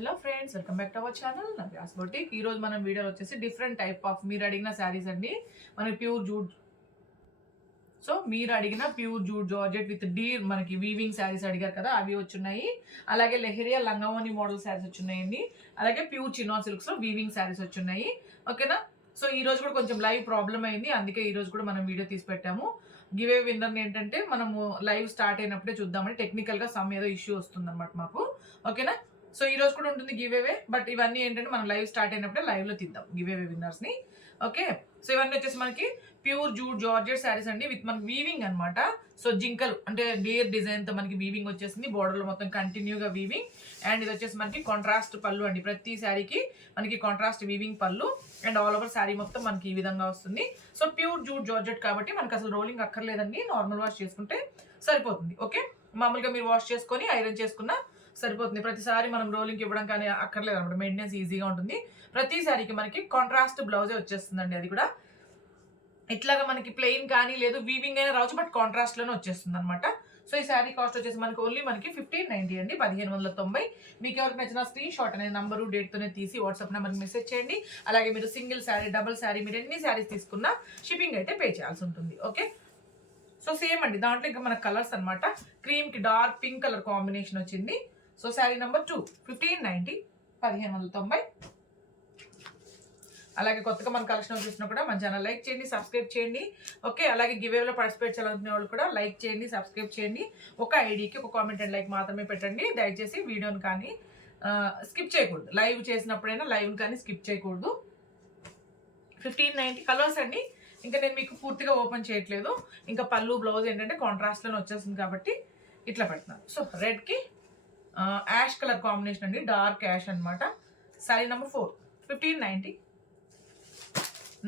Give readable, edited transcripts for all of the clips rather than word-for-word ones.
Hello friends, welcome back to our channel Navya's boutique. ఈ రోజు మనం వీడియోలో వచ్చేసి డిఫరెంట్ టైప్ ఆఫ్ మీరు అడిగిన శారీస్ అండి. మనకి ప్యూర్ జూట్, సో మీరు అడిగిన ప్యూర్ జూట్ జార్జెట్ విత్ డీర్ మనకి వీవింగ్ శారీస్ అడిగారు కదా, అవి వచ్చున్నాయి. అలాగే లెహరియా లంగావోని మోడల్ శారీస్ వచ్చున్నాయండి. అలాగే ప్యూర్ చినాన్ సిల్క్స్ లో వీవింగ్ శారీస్ వచ్చున్నాయి. ఓకేనా. సో ఈ రోజు కూడా కొంచెం లైవ్ ప్రాబ్లం అయింది, అందుకే ఈ రోజు కూడా మనం వీడియో తీసి పెట్టాము. గివ్ అవే విన్నర్ ఏంటంటే మనము లైవ్ స్టార్ట్ అయినప్పుడే చూద్దామని, టెక్నికల్ గా సమ్ ఏదో ఇష్యూ వస్తుంది అనమాట మాకు. ఓకేనా. సో ఈ రోజు కూడా ఉంటుంది గివ్ అవే, బట్ ఇవన్నీ ఏంటంటే మనం లైవ్ స్టార్ట్ అయినప్పుడే లైవ్ లో తీద్దాం గివ్ అవే విన్నర్స్ ని. ఓకే. సో ఇవన్నీ వచ్చేసి మనకి ప్యూర్ జూట్ జార్జెట్ శారీస్ అండి, విత్ మనకి వీవింగ్ అనమాట. సో జింకల్ అంటే డియర్ డిజైన్ తో మనకి వీవింగ్ వచ్చేసింది, బోర్డర్ లో మొత్తం కంటిన్యూగా వీవింగ్. అండ్ ఇది వచ్చేసి మనకి కాంట్రాస్ట్ పళ్ళు అండి, ప్రతి శారీకి మనకి కాంట్రాస్ట్ వీవింగ్ పళ్ళు. అండ్ ఆల్ ఓవర్ శారీ మొత్తం మనకి ఈ విధంగా వస్తుంది. సో ప్యూర్ జూట్ జార్జెట్ కాబట్టి మనకి అసలు రోలింగ్ అక్కర్లేదండి, నార్మల్ వాష్ చేసుకుంటే సరిపోతుంది. ఓకే. మామూలుగా మీరు వాష్ చేసుకొని ఐరన్ చేసుకున్న సరిపోతుంది. ప్రతిసారి మనం రోలింగ్ ఇవ్వడం కానీ అక్కర్లేదు అనమాట, మెయింటెనెన్స్ ఈజీగా ఉంటుంది. ప్రతి సారికి మనకి కాంట్రాస్ట్ బ్లౌజే వచ్చేస్తుందండి. అది కూడా ఇట్లాగా మనకి ప్లెయిన్ కానీ లేదు వీవింగ్ అయినా రావచ్చు, బట్ కాంట్రాస్ట్ లోనే వచ్చేస్తుంది అనమాట. సో ఈ శారీ కాస్ట్ వచ్చేసి మనకి ఓన్లీ మనకి 1590 అండి, 1590. మీకు ఎవరికి నచ్చిన స్క్రీన్ షాట్ అనే నంబరు డేట్ తోనే తీసి వాట్సాప్ నెంబర్కి మెసేజ్ చేయండి. అలాగే మీరు సింగిల్ శారీ, డబుల్ శారీ, మీరు ఎన్ని శారీస్ తీసుకున్నా షిప్పింగ్ అయితే పే చేయాల్సి ఉంటుంది. ఓకే. సో సేమ్ అండి, దాంట్లో ఇంకా మన కలర్స్ అనమాట. క్రీమ్ కి డార్క్ పింక్ కలర్ కాంబినేషన్ వచ్చింది. So sari number 2 1590, 1590. అలాగే కొత్తగా మన కలెక్షన్ చూసినా కూడా మన ఛానల్ లైక్ చేయండి, సబ్స్క్రైబ్ చేయండి. ఓకే. అలాగే గివేలో పార్టిసిపేట్ చేయాలనుకునే వాళ్ళు కూడా లైక్ చేయండి, సబ్స్క్రైబ్ చేయండి. ఒక ఐడికి ఒక కామెంట్ అండ్ లైక్ మాత్రమే పెట్టండి. దయచేసి వీడియోని కానీ స్కిప్ చేయకూడదు, లైవ్ చేసినప్పుడైనా లైవ్ కానీ స్కిప్ చేయకూడదు. 1590 కలర్స్ అండి. ఇంకా నేను మీకు పూర్తిగా ఓపెన్ చేయట్లేదు, ఇంకా పళ్ళు బ్లౌజ్ ఏంటంటే కాంట్రాస్ట్లోనే వచ్చేస్తుంది కాబట్టి ఇట్లా పెడుతున్నాను. సో రెడ్కి యాష్ కలర్ కాంబినేషన్ అండి, డార్క్ యాష్ అనమాట. శారీ నెంబర్ 4 1590.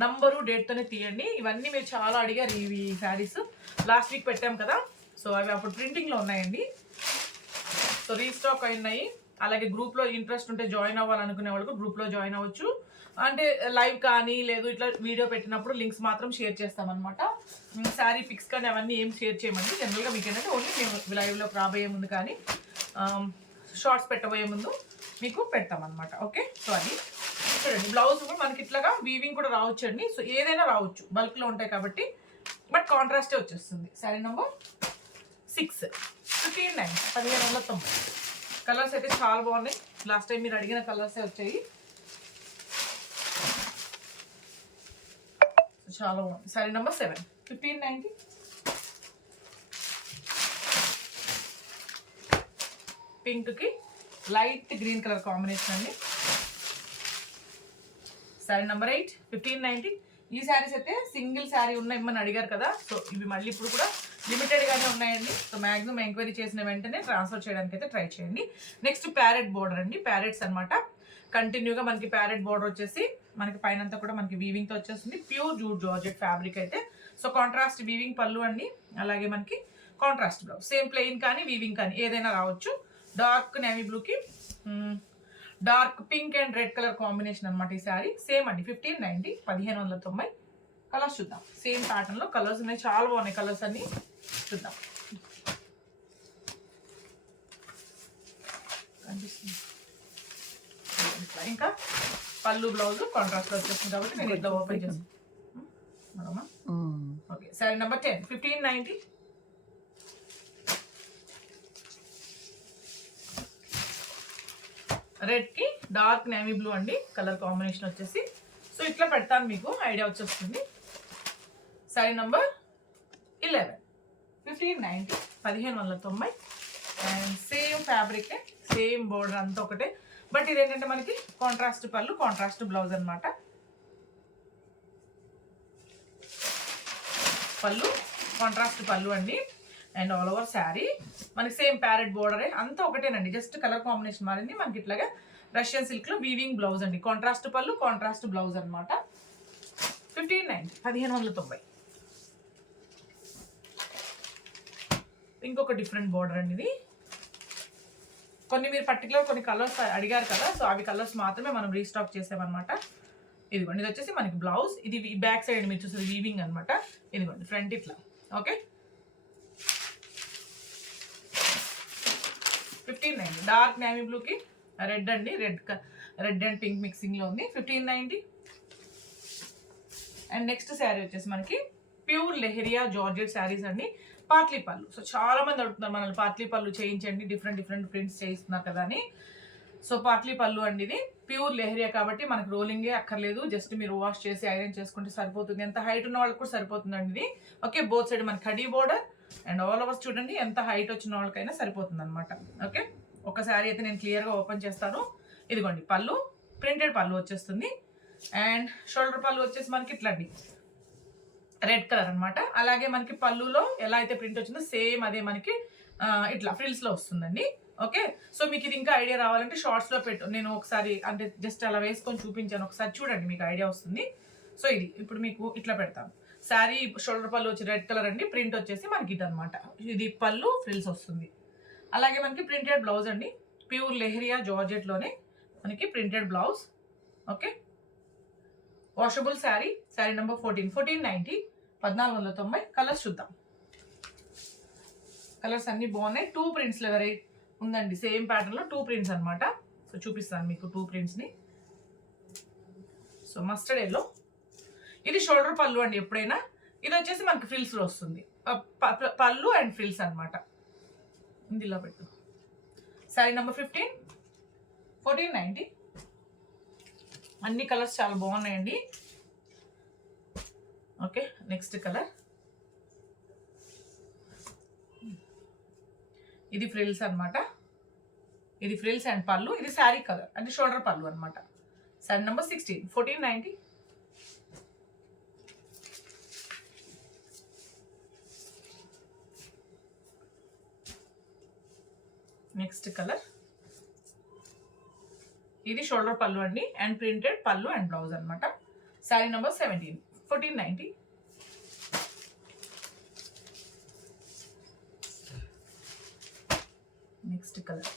నంబరు డేట్తోనే తీయండి. ఇవన్నీ మీరు చాలా అడిగారు ఇవి శారీస్, లాస్ట్ వీక్ పెట్టాం కదా. సో అవి అప్పుడు ప్రింటింగ్లో ఉన్నాయండి, సో రీస్టాక్ అయినాయి. అలాగే గ్రూప్లో ఇంట్రెస్ట్ ఉంటే జాయిన్ అవ్వాలనుకునే వాళ్ళకు గ్రూప్లో జాయిన్ అవ్వచ్చు. అంటే లైవ్ కానీ లేదు ఇట్లా వీడియో పెట్టినప్పుడు లింక్స్ మాత్రం షేర్ చేస్తామన్నమాట. శారీ పిక్స్ కానీ అవన్నీ ఏం షేర్ చేయమండి. జనరల్గా మీకు ఏంటంటే ఓన్లీ మేము లైవ్లో రాబోయే ముందు కానీ షార్ట్స్ పెట్టబోయే ముందు మీకు పెడతామన్నమాట. ఓకే. సో అది చూడండి, బ్లౌజ్ కూడా మనకి ఇట్లాగా వీవింగ్ కూడా రావచ్చు అండి. సో ఏదైనా రావచ్చు, బల్క్లో ఉంటాయి కాబట్టి, బట్ కాంట్రాస్టే వచ్చేస్తుంది. శారీ నెంబర్ 6 1590, 1590. కలర్స్ అయితే చాలా బాగున్నాయి, లాస్ట్ టైం మీరు అడిగిన కలర్సే వచ్చాయి. చాలా బాగుంది. శారీ నెంబర్ 7 1590. పింక్కి లైట్ గ్రీన్ కలర్ కాంబినేషన్ అండి. శారీ నెంబర్ 8 1590. ఈ శారీస్ అయితే సింగిల్ శారీ ఉన్నాయని అడిగారు కదా, సో ఇవి మళ్ళీ ఇప్పుడు కూడా లిమిటెడ్గానే ఉన్నాయండి. సో మ్యాక్సిమం ఎంక్వైరీ చేసిన వెంటనే ట్రాన్స్ఫర్ చేయడానికి అయితే ట్రై చేయండి. నెక్స్ట్ ప్యారెట్ బోర్డర్ అండి, ప్యారెట్స్ అనమాట. కంటిన్యూగా మనకి ప్యారెట్ బోర్డర్ వచ్చేసి మనకి పైన అంతా కూడా మనకి వీవింగ్తో వచ్చేస్తుంది. ప్యూర్ జూట్ జార్జెట్ ఫ్యాబ్రిక్ అయితే. సో కాంట్రాస్ట్ వీవింగ్ పళ్ళు అండి, అలాగే మనకి కాంట్రాస్ట్ బ్లౌజ్. సేమ్ ప్లెయిన్ కానీ వీవింగ్ కానీ ఏదైనా రావచ్చు. డార్క్ నేవీ బ్లూకి dark pink and red colour combination అనమాట ఈ శారీ. సేమ్ అండి 1590, 1590. కలర్స్ చూద్దాం. సేమ్ ప్యాటర్న్ లో కలర్స్ ఉన్నాయి, చాలా బాగున్నాయి కలర్స్ అన్ని. చూద్దాం. ఇంకా పళ్ళు బ్లౌజ్ కాంట్రాస్ట్ వచ్చేస్తుంది కాబట్టి నేను ఇట్లా ఓపెన్ చేస్తాను. ఓకే. శారీ నెంబర్ 10 1590. రెడ్కి డార్క్ నేవీ బ్లూ అండి కలర్ కాంబినేషన్ వచ్చేసి. సో ఇట్లా పెడతాను, మీకు ఐడియా వచ్చేస్తుంది. Sari number 11 1590, 1590. And same fabric, same border అంతా ఒకటే, బట్ ఇదేంటంటే మనకి కాంట్రాస్ట్ పళ్ళు, కాంట్రాస్ట్ బ్లౌజ్ అనమాట. పళ్ళు కాంట్రాస్ట్ పళ్ళు అండి. అండ్ ఆల్ ఓవర్ శారీ మనకి సేమ్ ప్యారెట్ బోర్డరే, అంతా ఒకటేనండి, జస్ట్ కలర్ కాంబినేషన్ మారింది. మనకి ఇట్లాగా రష్యన్ సిల్క్ లో వీవింగ్ బ్లౌజ్ అండి, కాంట్రాస్ట్ పళ్ళు, కాంట్రాస్ట్ బ్లౌజ్ అనమాట. 1590, 1590. ఇంకొక డిఫరెంట్ బోర్డర్ అండి ఇది. కొన్ని మీరు పర్టికులర్ కొన్ని కలర్స్ అడిగారు కదా, సో అవి కలర్స్ మాత్రమే మనం రీస్టాక్ చేసామన్నమాట. ఇదిగోండి, ఇది వచ్చేసి మనకి బ్లౌజ్, ఇది బ్యాక్ సైడ్ మీరు చూసేది వీవింగ్ అనమాట. ఇదిగోండి ఫ్రంట్ ఇట్లా. ఓకే. 1590 డార్క్ నేవీ బ్లూకి రెడ్ అండి, రెడ్ అండ్ పింక్ మిక్సింగ్లో ఉంది. 1590. అండ్ నెక్స్ట్ శారీ వచ్చేసి మనకి ప్యూర్ లెహరియా జార్జెట్ శారీస్ అండి, పాట్లీ పళ్ళు. సో చాలా మంది అడుగుతున్నారు మనల్ని పాట్లీ పళ్ళు చేయించండి, డిఫరెంట్ ప్రింట్స్ చేయిస్తున్నారు కదా అని. సో పాట్లీ పళ్ళు అండి, ఇది ప్యూర్ లెహరియా కాబట్టి మనకు రోలింగే అక్కర్లేదు, జస్ట్ మీరు వాష్ చేసి ఐరన్ చేసుకుంటే సరిపోతుంది. ఎంత హైట్ ఉన్న వాళ్ళకి కూడా సరిపోతుందండి ఇది. ఓకే, బోత్ సైడ్ మనకి khadi border and all overs చూడండి, ఎంత హైట్ వచ్చిన వాళ్ళకైనా సరిపోతుంది అనమాట. ఓకే, ఒక శారీ అయితే నేను క్లియర్గా ఓపెన్ చేస్తాను. ఇదిగోండి పళ్ళు, ప్రింటెడ్ పళ్ళు వచ్చేస్తుంది. అండ్ షోల్డర్ పళ్ళు వచ్చేసి మనకి ఇట్లాంటి రెడ్ కలర్ అనమాట. అలాగే మనకి పళ్ళులో ఎలా అయితే ప్రింట్ వచ్చిందో సేమ్ అదే మనకి ఇట్లా ఫ్రిల్స్లో వస్తుందండి. ఓకే, సో మీకు ఇది ఇంకా ఐడియా రావాలంటే షార్ట్స్లో నేను ఒకసారి అంటే జస్ట్ అలా వేసుకొని చూపించాను, ఒకసారి చూడండి మీకు ఐడియా వస్తుంది. సో ఇది ఇప్పుడు మీకు ఇట్లా పెడతాను. శారీ షోల్డర్ పళ్ళు వచ్చి రెడ్ కలర్ అండి, ప్రింట్ వచ్చేసి మనకి ఇది అనమాట. ఇది పళ్ళు ఫ్రిల్స్ వస్తుంది. అలాగే మనకి ప్రింటెడ్ బ్లౌజ్ అండి, ప్యూర్ లెహరియా జార్జెట్లోనే మనకి printed blouse. Okay, washable sari, sari number 1490, 1490. Colours చూద్దాం. కలర్స్ అన్ని బాగున్నాయి. 2 ప్రింట్స్లో ఉందండి, సేమ్ ప్యాటర్న్లో 2 ప్రింట్స్ అనమాట. సో చూపిస్తాను మీకు 2 ప్రింట్స్ని. సో మస్టర్డ్ ఎల్లో, ఇది షోల్డర్ పళ్ళు అండి ఎప్పుడైనా. ఇది వచ్చేసి మనకి ఫ్రిల్స్లో వస్తుంది, పళ్ళు అండ్ ఫ్రిల్స్ అనమాట. ఇందులో పెట్టు. శారీ నెంబర్ 15, 1490. అన్ని కలర్స్ చాలా బాగున్నాయండి. ఓకే, నెక్స్ట్ కలర్, ఇది ఫ్రిల్స్ అనమాట. ఇది ఫ్రిల్స్ అండ్ పళ్ళు, ఇది శారీ కలర్ అంటే షోల్డర్ పళ్ళు అనమాట. శారీ నెంబర్ 16, 1490. నెక్స్ట్ కలర్, ఇది షోల్డర్ పళ్ళు అండి అండ్ ప్రింటెడ్ పళ్ళు అండ్ బ్లౌజ్ అనమాట. Sari number 17, 1490. Next colour,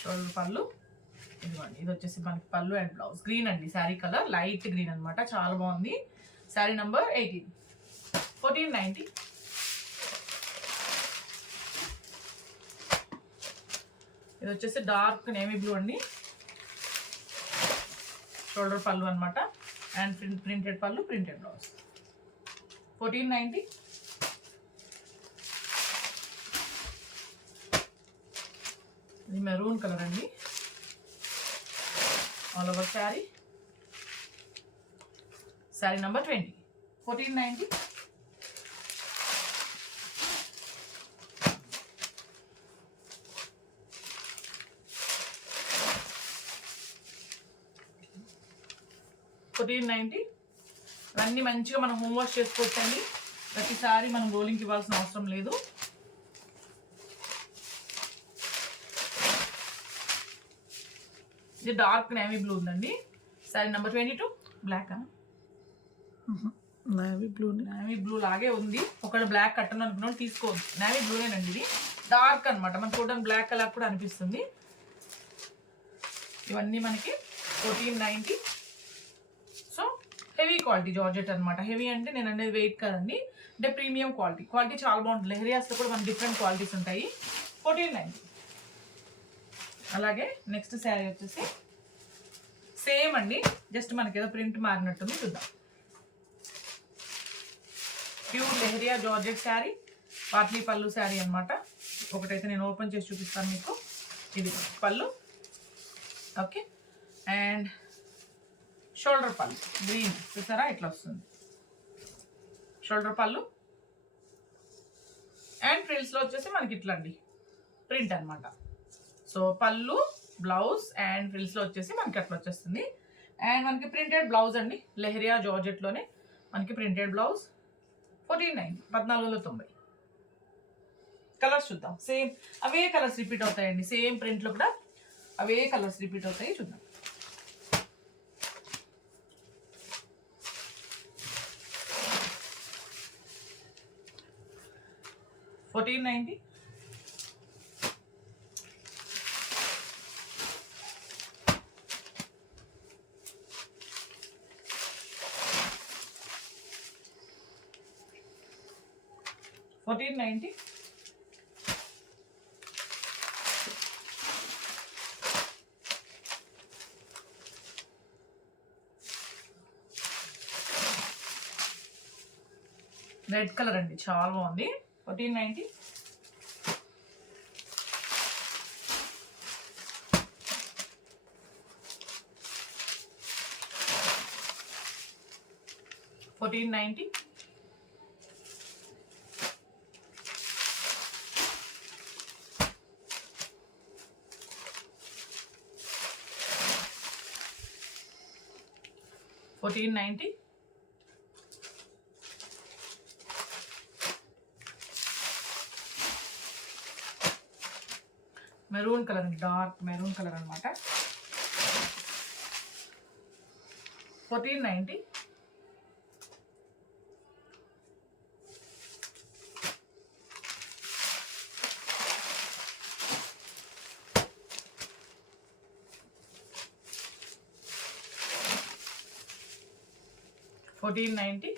shoulder పళ్ళు, ఇదిగోండి. ఇది వచ్చేసి మనకి పళ్ళు అండ్ బ్లౌజ్. గ్రీన్ అండి శారీ కలర్, లైట్ గ్రీన్ అనమాట, చాలా బాగుంది. శారీ నెంబర్ 18, 1490. ఇది వచ్చేసి డార్క్ నేవీ బ్లూ అండి, షోల్డర్ పళ్ళు అనమాట అండ్ ప్రింటెడ్ పళ్ళు, ప్రింటెడ్ బ్లౌజ్. 1490. ఇది మెరూన్ కలర్ అండి, all over sari. Sari number 20, 1490. ఇవన్నీ మంచిగా మనం హోమ్ వాష్ చేసుకోవచ్చండి, ప్రతిసారి మనం రోలింగ్కి ఇవ్వాల్సిన అవసరం లేదు. ఇది డార్క్ నేవీ బ్లూ ఉందండి. శారీ నెంబర్ 22, బ్లాక్ అన్న నేవీ బ్లూ లాగే ఉంది. ఒకవేళ బ్లాక్ కట్టను అనుకున్నాను తీసుకోవద్దు, నేవీ బ్లూనేనండి. ఇది డార్క్ అనమాట, మనం చూడడానికి బ్లాక్ కలర్ కూడా అనిపిస్తుంది. ఇవన్నీ మనకి 1490. సో హెవీ క్వాలిటీ జార్జెట్ అనమాట. హెవీ అంటే నేను అనేది వెయిట్ కాదండి, అంటే ప్రీమియం క్వాలిటీ చాలా బాగుంటుంది. లెహరియాస్లో కూడా మనకి డిఫరెంట్ క్వాలిటీస్ ఉంటాయి. 1490. అలాగే నెక్స్ట్ శారీ వచ్చేసి సేమ్ అండి, జస్ట్ మనకి ఏదో ప్రింట్ మారినట్టుంది, చూద్దాం. ప్యూర్ లెహరియా జార్జెట్ శారీ, పాట్లీ పళ్ళు శారీ అనమాట. ఒకటైతే నేను ఓపెన్ చేసి చూపిస్తాను మీకు. ఇది పళ్ళు. ఓకే, అండ్ షోల్డర్ పళ్ళు గ్రీన్ చూసారా, ఇట్లా వస్తుంది షోల్డర్ పళ్ళు. అండ్ ఫ్రిల్స్లో వచ్చేసి మనకి ఇట్లా అండి ప్రింట్ అనమాట. సో పళ్ళు, బ్లౌజ్ అండ్ ఫ్రిల్స్లో వచ్చేసి మనకి అట్లా వచ్చేస్తుంది. అండ్ మనకి ప్రింటెడ్ బ్లౌజ్ అండి, లెహరియా జార్జెట్లోనే మనకి ప్రింటెడ్ బ్లౌజ్. 1490, 1490. కలర్స్ చూద్దాం. సేమ్ అవే కలర్స్ రిపీట్ అవుతాయండి, సేమ్ ప్రింట్లో కూడా అవే కలర్స్ రిపీట్ అవుతాయి, చూద్దాం. 1490. 1490. రెడ్ కలర్ అండి, చాలా బాగుంది. 1490. 1490. 1490. 'మెరూన్ కలర్ అండి, డార్క్ మెరూన్ కలర్ అనమాట. 1490. 1490.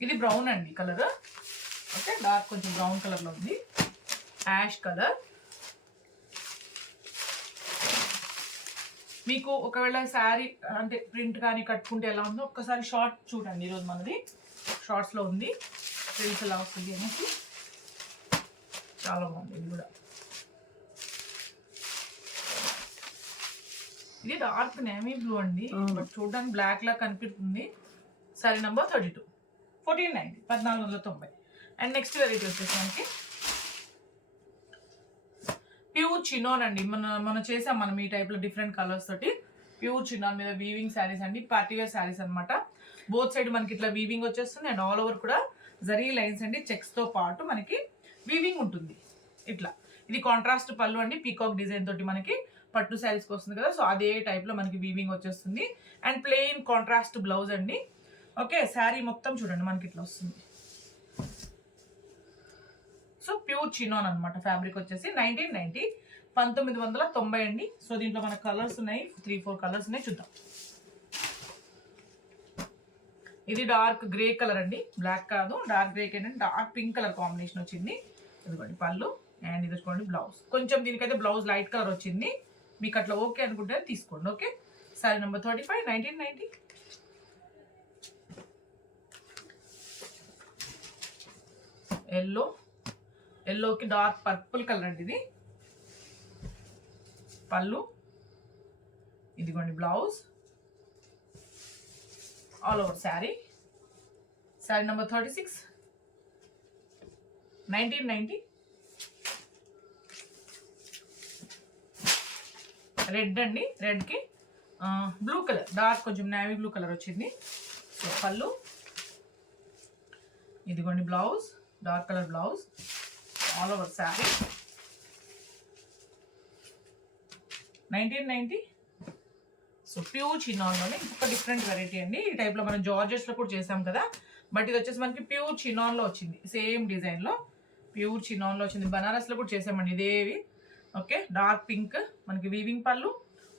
ఇది బ్రౌన్ అండి కలర్. ఓకే, డార్క్ కొంచెం బ్రౌన్ కలర్లో ఉంది, యాష్ కలర్. మీకు ఒకవేళ శారీ అంటే ప్రింట్ కానీ కట్టుకుంటే ఎలా ఉందో ఒక్కసారి షార్ట్ చూడండి. ఈరోజు మనది షార్ట్స్లో ఉంది, ప్రింట్స్ ఎలా వస్తుంది అనేసి. చాలా బాగుంది ఇది కూడా. ఇది డార్క్ నేవీ బ్లూ అండి, బట్ చూడడానికి బ్లాక్ లా కనిపిస్తుంది. Sorry number 32. 1490, 1490. And next variety వచ్చేసి మనకి ప్యూర్ చినోన్ అండి. మనం చేసాం మనం ఈ టైప్లో డిఫరెంట్ కలర్స్ తోటి. ప్యూర్ చినోన్ మీద వీవింగ్ శారీస్ అండి, పార్టీవేర్ శారీస్ అనమాట. బోత్ సైడ్ మనకి ఇట్లా వీవింగ్ వచ్చేస్తుంది అండ్ ఆల్ ఓవర్ కూడా జరీ లైన్స్ అండి, చెక్స్తో పాటు మనకి వీవింగ్ ఉంటుంది ఇట్లా. ఇది కాంట్రాస్ట్ పళ్ళు అండి, పీకాక్ డిజైన్ తోటి మనకి పట్టు శారీస్కి వస్తుంది కదా, సో అదే టైప్లో మనకి వీవింగ్ వచ్చేస్తుంది. అండ్ ప్లెయిన్ కాంట్రాస్ట్ బ్లౌజ్ అండి. ఓకే, శారీ మొత్తం చూడండి మనకి ఇట్లా వస్తుంది. సో ప్యూర్ చినోన్ అనమాట. ఫ్యాబ్రిక్ వచ్చేసి 1990, 1990 అండి. సో దీంట్లో మన కలర్స్ ఉన్నాయి, 3-4 కలర్స్ ఉన్నాయి, చూద్దాం. ఇది డార్క్ గ్రే కలర్ అండి, బ్లాక్ కాదు, డార్క్ గ్రే కంటే డార్క్ పింక్ కలర్ కాంబినేషన్ వచ్చింది. ఇదిగోండి పళ్ళు అండ్ ఇది వచ్చుకోండి బ్లౌజ్. కొంచెం దీనికైతే బ్లౌజ్ లైట్ కలర్ వచ్చింది, మీకు అట్లా ఓకే అనుకుంటే తీసుకోండి. Okay, sorry number 35, 1990. ఎల్లోకి డార్క్ పర్పుల్ కలర్ అండి ఇది. పళ్ళు, ఇదిగోండి blouse, all over sari. Sari number 36, 1990. Red అండి, రెడ్కి బ్లూ కలర్, డార్క్ కొంచెం నేవీ బ్లూ కలర్ వచ్చింది. సో పళ్ళు, ఇదిగోండి blouse, dark colour blouse, all over sari. 1990. So pure చినాన్లోనే ఇంకొక డిఫరెంట్ వెరైటీ అండి. ఈ టైప్లో మనం జార్జెస్లో కూడా చేసాం కదా, బట్ ఇది వచ్చేసి మనకి ప్యూర్ చినాన్లో వచ్చింది. సేమ్ డిజైన్లో ప్యూర్ చినాన్లో వచ్చింది. బనారస్లో కూడా చేసామండి ఇదేవి. ఓకే, డార్క్ పింక్ మనకి వీవింగ్ పళ్ళు,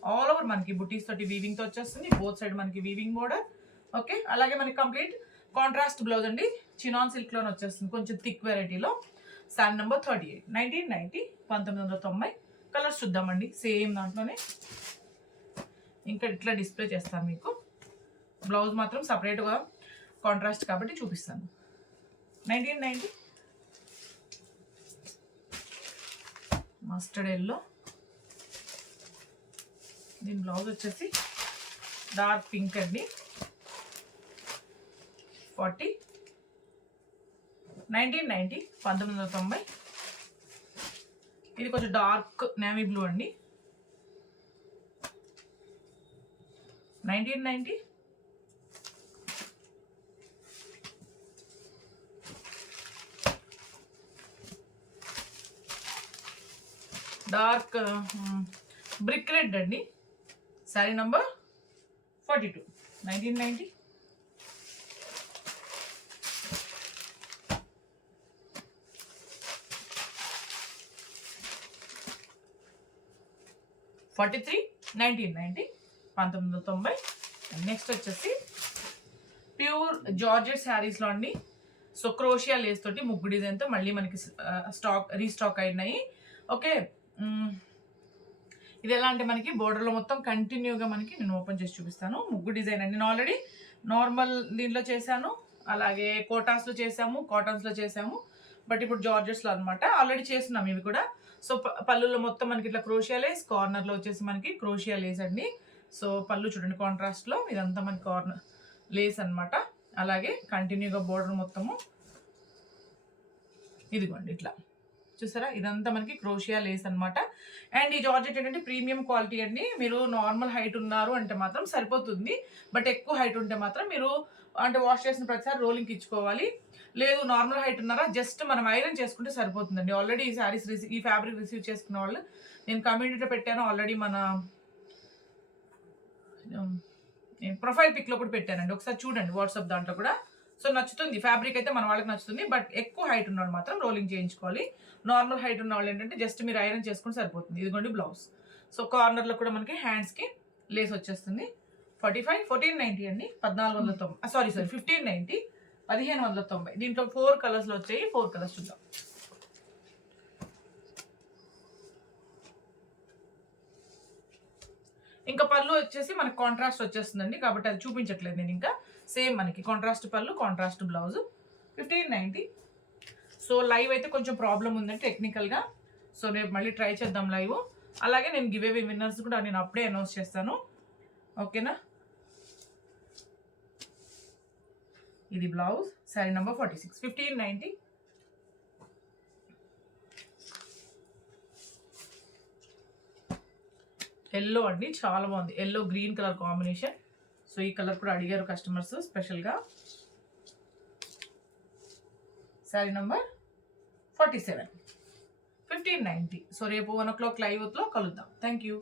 ఆల్ ఓవర్ మనకి బుటీస్ తోటి వీవింగ్తో వచ్చేస్తుంది. బోత్ సైడ్ మనకి వీవింగ్ బోర్డర్. ఓకే, అలాగే మనకి కంప్లీట్ కాంట్రాస్ట్ బ్లౌజ్ అండి, చినాన్ సిల్క్లోనే వచ్చేస్తుంది, కొంచెం థిక్ వెరైటీలో. శారీ నెంబర్ 38, 1990, 1990. కలర్స్ చూద్దామండి సేమ్ దాంట్లోనే. ఇంకా ఇట్లా డిస్ప్లే చేస్తాను మీకు. బ్లౌజ్ మాత్రం సపరేట్గా కాంట్రాస్ట్ కాబట్టి చూపిస్తాను. 1990. మస్టర్డ్ ఎల్లో, దీని బ్లౌజ్ వచ్చేసి డార్క్ పింక్ అండి. 40, 1990, 1990. ఇది కొంచెం డార్క్ నేవీ బ్లూ అండి. 1990. డార్క్ బ్రిక్ రెడ్ అండి. శారీ నంబర్ 42, 1990. 43, 1990, 1990. నెక్స్ట్ వచ్చేసి ప్యూర్ జార్జెట్ శారీస్లో అండి. సో క్రోషియా లేస్ తోటి ముగ్గు డిజైన్తో మళ్ళీ మనకి రీస్టాక్ అయినాయి. ఓకే, ఇది ఎలా అంటే మనకి బోర్డర్లో మొత్తం కంటిన్యూగా మనకి నేను ఓపెన్ చేసి చూపిస్తాను. ముగ్గు డిజైన్ అండి. నేను ఆల్రెడీ నార్మల్ దీంట్లో చేశాను, అలాగే కోటాస్లో చేసాము, కాటన్స్లో చేసాము, బట్ ఇప్పుడు జార్జెట్స్లో అనమాట ఆల్రెడీ చేస్తున్నాం ఇవి కూడా. సో పళ్ళులో మొత్తం మనకి ఇట్లా క్రోషియా లేస్, కార్నర్లో వచ్చేసి మనకి క్రోషియా లేస్ అండి. సో పళ్ళు చూడండి కాంట్రాస్ట్లో, ఇదంతా మనకి కార్నర్ లేస్ అనమాట. అలాగే కంటిన్యూగా బోర్డర్ మొత్తము ఇదిగోండి ఇట్లా చూసారా, ఇదంతా మనకి క్రోషియా లేస్ అనమాట. అండ్ ఈ జార్జెట్ ఏంటంటే ప్రీమియం క్వాలిటీ అండి. మీరు నార్మల్ హైట్ ఉన్నారు అంటే మాత్రం సరిపోతుంది, బట్ ఎక్కువ హైట్ ఉంటే మాత్రం మీరు అంటే వాష్ చేసిన ప్రతిసారి రోలింగ్కి ఇచ్చుకోవాలి. లేదు నార్మల్ హైట్ ఉన్నారా జస్ట్ మనం ఐరన్ చేసుకుంటే సరిపోతుందండి. ఆల్రెడీ ఈ శారీస్ ఈ ఫ్యాబ్రిక్ రిసీవ్ చేసుకున్న వాళ్ళు నేను కమ్యూనిటీలో పెట్టాను ఆల్రెడీ, మన నేను ప్రొఫైల్ పిక్లో కూడా పెట్టానండి, ఒకసారి చూడండి వాట్సాప్ దాంట్లో కూడా. సో నచ్చుతుంది, ఫ్యాబ్రిక్ అయితే మన వాళ్ళకి నచ్చుతుంది, బట్ ఎక్కువ హైట్ ఉన్నవాళ్ళు మాత్రం రోలింగ్ చేయించుకోవాలి. నార్మల్ హైట్ ఉన్న వాళ్ళు ఏంటంటే జస్ట్ మీరు ఐరన్ చేసుకుంటే సరిపోతుంది. ఇదిగోండి బ్లౌజ్. సో కార్నర్లో కూడా మనకి హ్యాండ్స్కి లేస్ వచ్చేస్తుంది. 1490 అండి, 1490, సారీ 1590, 1590. దీంట్లో 4 కలర్స్లో వచ్చాయి, 4 కలర్స్ చూద్దాం. ఇంకా పళ్ళు వచ్చేసి మనకి కాంట్రాస్ట్ వచ్చేస్తుందండి, కాబట్టి అది చూపించట్లేదు నేను. ఇంకా సేమ్ మనకి కాంట్రాస్ట్ పళ్ళు, కాంట్రాస్ట్ బ్లౌజ్, 1590. సో లైవ్ అయితే కొంచెం ప్రాబ్లం ఉందండి టెక్నికల్గా, సో రేపు మళ్ళీ ట్రై చేద్దాం లైవ్. అలాగే నేను గివ్ అవే విన్నర్స్ కూడా నేను అప్పుడే అనౌన్స్ చేస్తాను, ఓకేనా. ఇది బ్లౌజ్, శారీ నెంబర్ 46, 1590. ఎల్లో అండి, చాలా బాగుంది, yellow green colour combination. So ఈ కలర్ కూడా అడిగారు కస్టమర్స్ స్పెషల్గా. శారీ నెంబర్ 47, 1590. సో రేపు 1 o'clock లైవ్లో కలుద్దాం. Thank you.